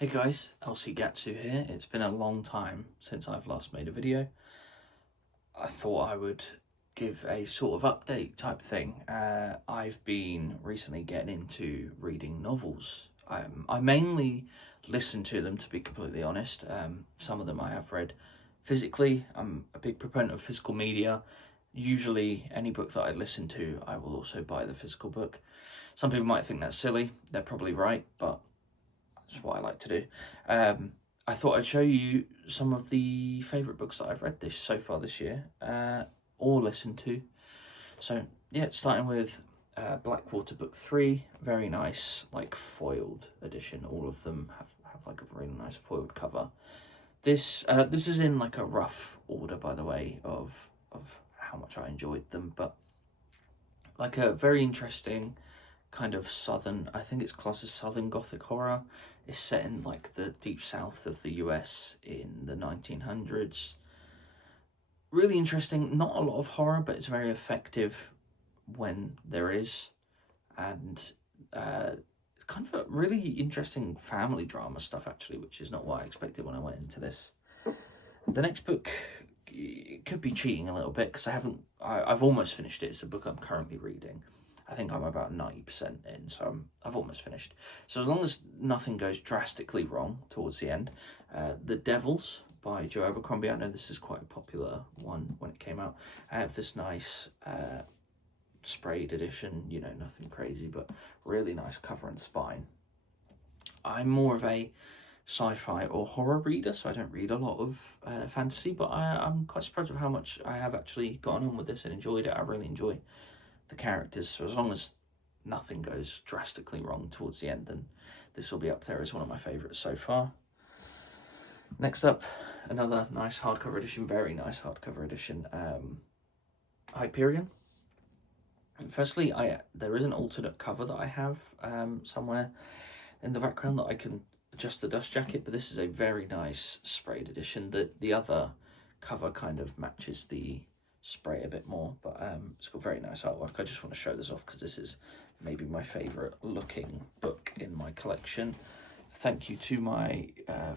Hey guys, Gatsu here. It's been a long time since I've last made a video. I thought I would give a sort of update type thing. I've been recently getting into reading novels. I mainly listen to them, to be completely honest. Some of them I have read physically. I'm a big proponent of physical media. Usually any book that I listen to, I will also buy the physical book. Some people might think that's silly. They're probably right, but that's what I like to do. I thought I'd show you some of the favourite books that I've read so far this year, or listened to. So yeah, starting with Blackwater Book 3, very nice, like foiled edition. All of them have like a really nice foiled cover. This is in like a rough order, by the way, of how much I enjoyed them, but like a very interesting kind of southern, I think it's classed as southern gothic horror. It's set in like the deep south of the US in the 1900s. Really interesting, not a lot of horror, but it's very effective when there is. And it's kind of a really interesting family drama stuff actually, which is not what I expected when I went into this. The next book, it could be cheating a little bit because I've almost finished it. It's a book I'm currently reading. I think I'm about 90% in, so I've almost finished. So as long as nothing goes drastically wrong towards the end, The Devils by Joe Abercrombie. I know this is quite a popular one when it came out. I have this nice sprayed edition, you know, nothing crazy, but really nice cover and spine. I'm more of a sci-fi or horror reader, so I don't read a lot of fantasy, but I'm quite surprised with how much I have actually gotten on with this and enjoyed it. I really enjoy the characters, so as long as nothing goes drastically wrong towards the end, then this will be up there as one of my favourites so far. Next up, another nice hardcover edition, very nice hardcover edition, Hyperion. Firstly, there is an alternate cover that I have somewhere in the background that I can adjust the dust jacket, but this is a very nice sprayed edition. The other cover kind of matches the spray a bit more, but it's got very nice artwork. I just want to show this off because this is maybe my favourite looking book in my collection. Thank you to my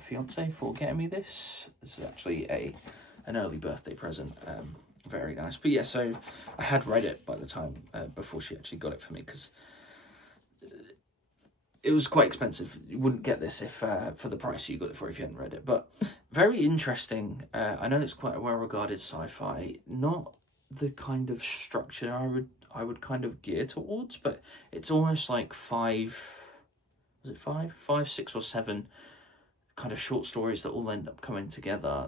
fiance for getting me this. This is actually an early birthday present. Very nice. But yeah, so I had read it by the time before she actually got it for me, because it was quite expensive. You wouldn't get this if for the price you got it for if you hadn't read it. But very interesting. I know it's quite a well-regarded sci-fi. Not the kind of structure I would kind of gear towards, but it's almost like five, 6 or 7 kind of short stories that all end up coming together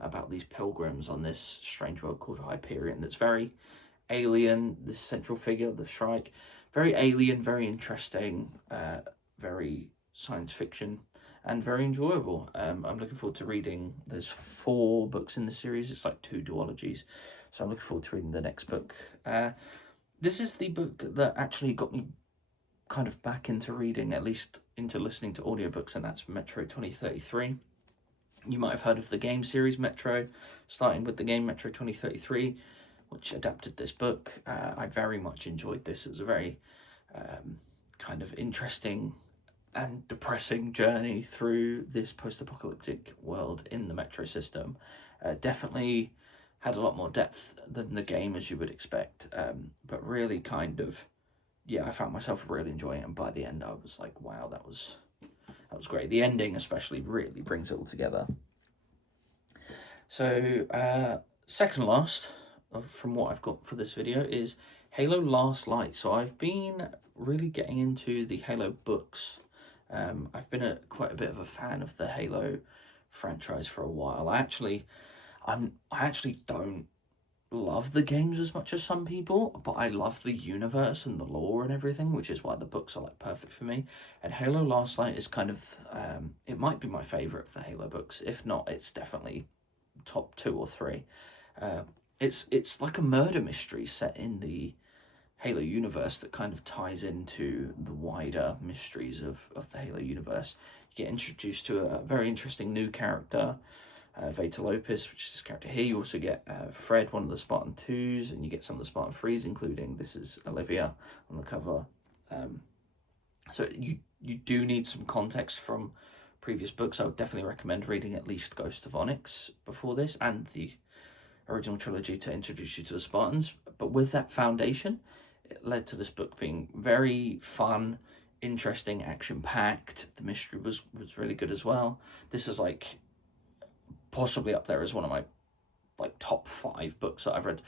about these pilgrims on this strange world called Hyperion. That's very alien. This central figure, the Shrike. Very alien, very interesting, very science fiction, and very enjoyable. I'm looking forward to reading. There's 4 books in the series. It's like 2 duologies. So I'm looking forward to reading the next book. This is the book that actually got me kind of back into reading, at least into listening to audiobooks, and that's Metro 2033. You might have heard of the game series Metro, starting with the game Metro 2033, which adapted this book. I very much enjoyed this. It was a very kind of interesting and depressing journey through this post-apocalyptic world in the Metro system. Definitely had a lot more depth than the game, as you would expect, but really kind of, yeah, I found myself really enjoying it, and by the end I was like, wow, that was great. The ending especially really brings it all together. So second last from what I've got for this video is Halo Last Light. So I've been really getting into the Halo books. I've been quite a bit of a fan of the Halo franchise for a while. I actually don't love the games as much as some people, but I love the universe and the lore and everything, which is why the books are like perfect for me. And Halo Last Light is kind of it might be my favorite of the Halo books. If not, it's definitely top 2 or 3. It's like a murder mystery set in the Halo universe that kind of ties into the wider mysteries of the Halo universe. You get introduced to a very interesting new character, Veta Lopez, which is this character here. You also get Fred, one of the Spartan 2s, and you get some of the Spartan 3s, including, this is Olivia on the cover. So you do need some context from previous books, I would definitely recommend reading at least Ghost of Onyx before this, and the original trilogy to introduce you to the Spartans. But with that foundation, it led to this book being very fun, interesting, action-packed. The mystery was really good as well. This is like possibly up there as one of my like top 5 books that I've read.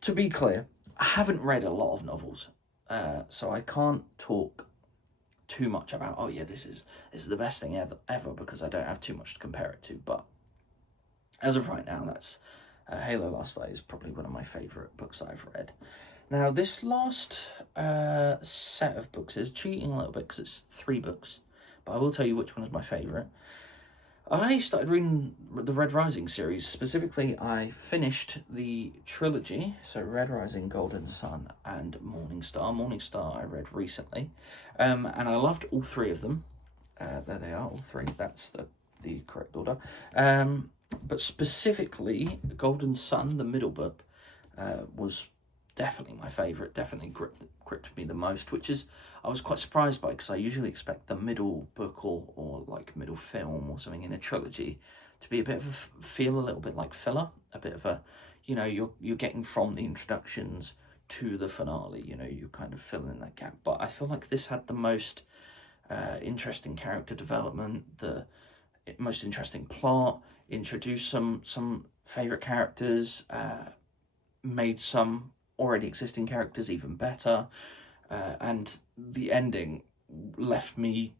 To be clear, I haven't read a lot of novels, so I can't talk too much about, oh yeah, this is the best thing ever, because I don't have too much to compare it to. But as of right now, that's Halo Last Light is probably one of my favourite books I've read. Now, this last set of books is cheating a little bit because it's 3 books, but I will tell you which one is my favourite. I started reading the Red Rising series. Specifically, I finished the trilogy, so Red Rising, Golden Sun, and Morning Star. Morning Star I read recently, and I loved all 3 of them. There they are, all 3. That's the correct order. But specifically, Golden Sun, the middle book, was definitely my favourite, definitely gripped me the most, which is, I was quite surprised by, because I usually expect the middle book or like middle film or something in a trilogy to be a bit of feel a little bit like filler, a bit of a, you know, you're getting from the introductions to the finale, you know, you kind of fill in that gap. But I feel like this had the most interesting character development, the most interesting plot, introduced some favourite characters, made some already existing characters even better, and the ending left me,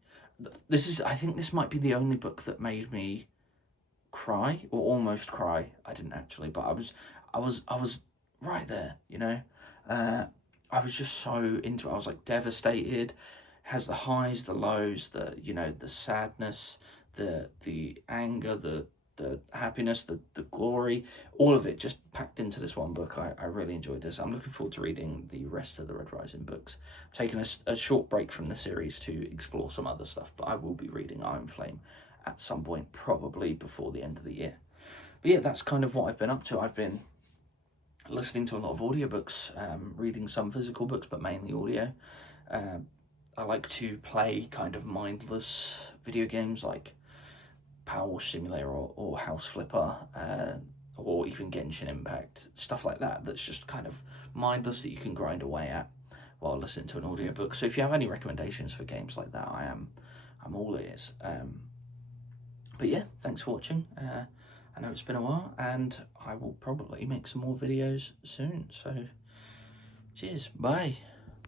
I think this might be the only book that made me cry, or almost cry. I didn't actually, but I was right there, you know. I was just so into it. I was like devastated. It has the highs, the lows, the, you know, the sadness, the anger, the happiness, the glory, all of it just packed into this one book. I really enjoyed this. I'm looking forward to reading the rest of the Red Rising books. I've taken a short break from the series to explore some other stuff, but I will be reading Iron Flame at some point, probably before the end of the year. But yeah, that's kind of what I've been up to. I've been listening to a lot of audiobooks, reading some physical books, but mainly audio. I like to play kind of mindless video games like Power Wash Simulator or House Flipper, or even Genshin Impact, stuff like that, that's just kind of mindless, that you can grind away at while listening to an audiobook. So if you have any recommendations for games like that, I'm all ears. But yeah, thanks for watching. I know it's been a while, and I will probably make some more videos soon, so cheers, bye.